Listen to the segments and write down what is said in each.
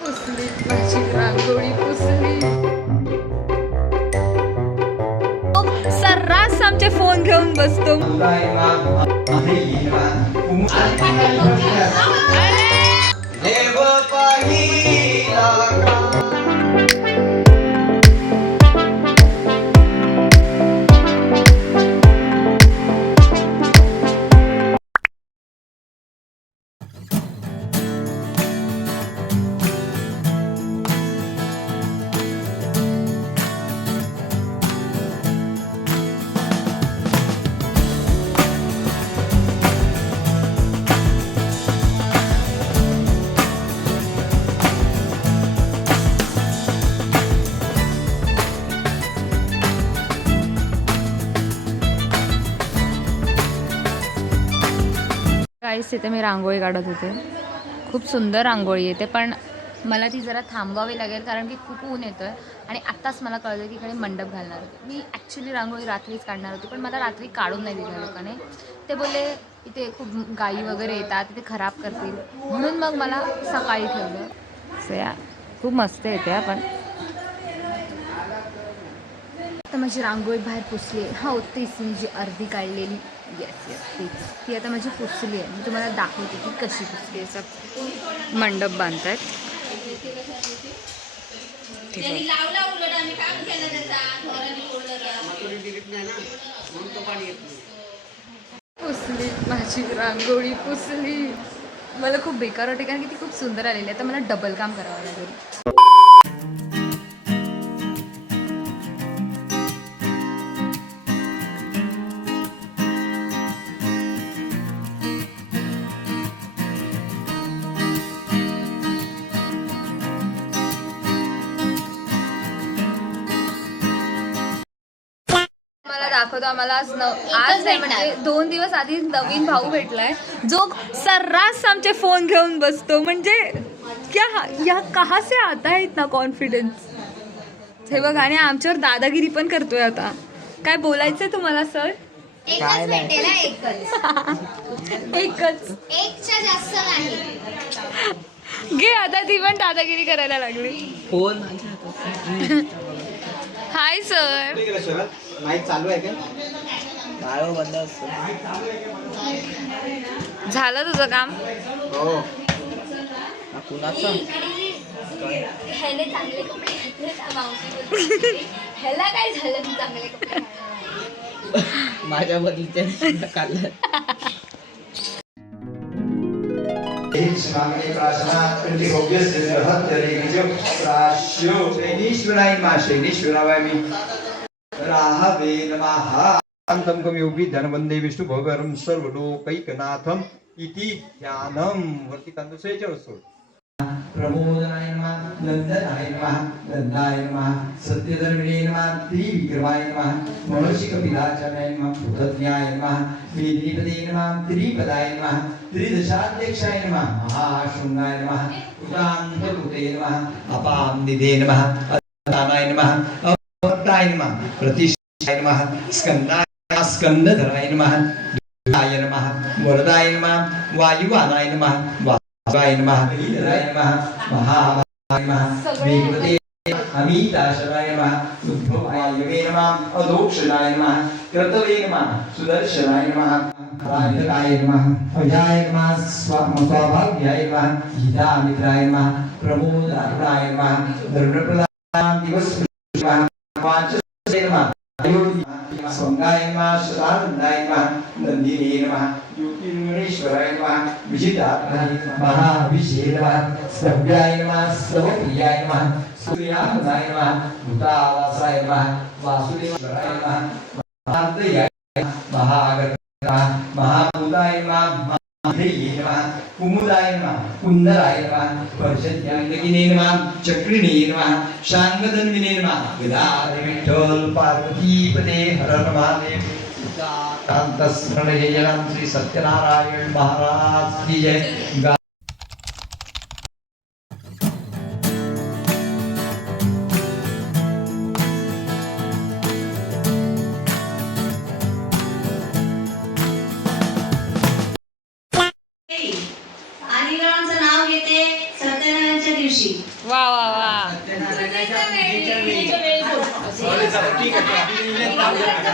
पुसली माझी रांगोळी पुसली. सर्रास आमचे फोन घेऊन बसतो. इथे मी रांगोळी काढत होते. खूप सुंदर रांगोळी येते, पण मला ती जरा थांबवावी लागेल कारण की खूप ऊन येतोय. आणि आत्ताच मला कळलं की इकडे मंडप घालणार होते. मी ॲक्च्युली रांगोळी रात्रीच काढणार होती, पण मला रात्री काढून नाही दिलं लोकांनी. ते बोलले इथे खूप गायी वगैरे येतात, तिथे खराब करतील, म्हणून मग मला सकाळी ठेवलं. सो खूप मस्त येते. पण आता माझी रांगोळी बाहेर पुसली. हो तीच मी जी अर्धी काढलेली, येस येस तीच, ती आता माझी पुसली आहे. मी तुम्हाला दाखवते की कशी पुसली आहे. सब मंडप बांधतायत. पुसली माझी रांगोळी पुसली. मला खूप बेकार वाटते कारण की ती खूप सुंदर आलेली आहे. आता मला डबल काम करावं लागेल. दाखवतो आम्हाला आज नाही म्हणजे 2 दिवस आधी नवीन भाऊ भेटलाय जो सर्रास आमचे फोन घेऊन बसतो. म्हणजे क्या या कहा से आता है इतना कॉन्फिडन्स. हे बघ, आणि आमच्यावर दादागिरी पण करतोय. आता काय बोलायचंय तुम्हाला सर? एकच भेटेल, एकच, एकच्या जास्त नाही. घे आता ती पण दादागिरी करायला लागली. Phone hi sir. माईक चालू आहे का? बाळो बंद असतो. झालं तुझं काम? हो. कुणाचं? ह्याने चांगले कपडे घातले का मावशी? ह्याला काय झालं तू चांगले कपडे? माझ्या बदलीचे काढलं. राहवे नमः. शांतं कवियोगी धनवंदे विष्णु भगवरं सर्वलोकैकनाथम् इति ध्यानं. वरती तांदूळ असतो. प्रमोदनाय नमः, नंदनाय नमः, नंदाय नमः, सत्यधर्मिणे नमः, त्रिविक्रमाय नमः, महर्षि कपिलाचार्याय नमः, भूतज्ञाय नमः, वेदीपते नमः, त्रिपदाय नमः, त्रिदशाध्यक्षाय नमः, महाशृंगाय नमः, उदान्तभूते नमः, अपाम्निधे नमः, अदानाय नमः, अमर्ताय नमः, प्रतिष्ठाय नमः, स्कंदाय स्कंदधराय नमः, दुर्गाय नमः, वरदाय नमः, वायुवानाय नमः, वाय नमः, वीराय नमः, महामाय नमः, वेगवते अमिताशराय नमः, उद्भवाय नमः, अदोक्षणाय नमः, क्रतवे नमः, सुदर्शनाय नमः, राजकाय नमः, अजाय नमः, स्वाभाव्याय नमः, गीतामित्राय नमः, प्रमोदाय नमः, धर्मप्रदाय दिवस नमः, वाचस्ते नमः, स्वांगाय नमः, सदानंदाय नमः, नंदिने नमः, ज्योतिर्गणेश्वराय नमः, विजितात्मने महाविषे नमः, स्तव्याय नमः, स्तवप्रियाय नमः, सूर्याय नमः, भूतावासाय नमः, वासुदेवाय नमः, महादयाय नमः, महागणाय महाभूताय नमः, महाधेये नमः, कुमुदाय नमः, कुंदराय नमः, पर्जन्याङ्गिने नमः, चक्रिणे नमः, शांगधन्विने नमः, गदाधर विठ्ठल पार्वतीपते हर महादेव. कांतस्मरण जयराम श्री सत्यनारायण महाराज की जय. आदिनारायणाचं नाव घेते सत्यनारायणच्या दिवशी. वा वा वा.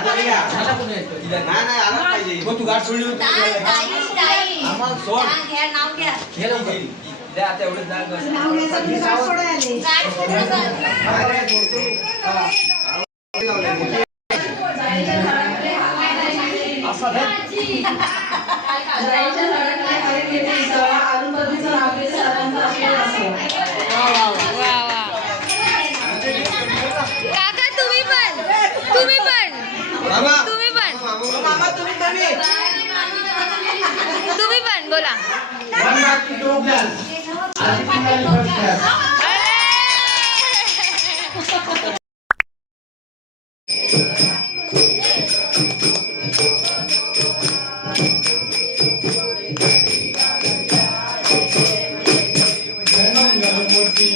नाही आला पाहिजे मग तू गाठ सोडली होती. नाव घ्या हे लवकर. द्या आता एवढं जाग बस. असा धर. वा वा. काका तुम्ही पण तुम्ही पण मामा तुम्ही पण मामा तुम्ही कमी तुम्ही पण बोला. One mark to two glass. Mangalmurti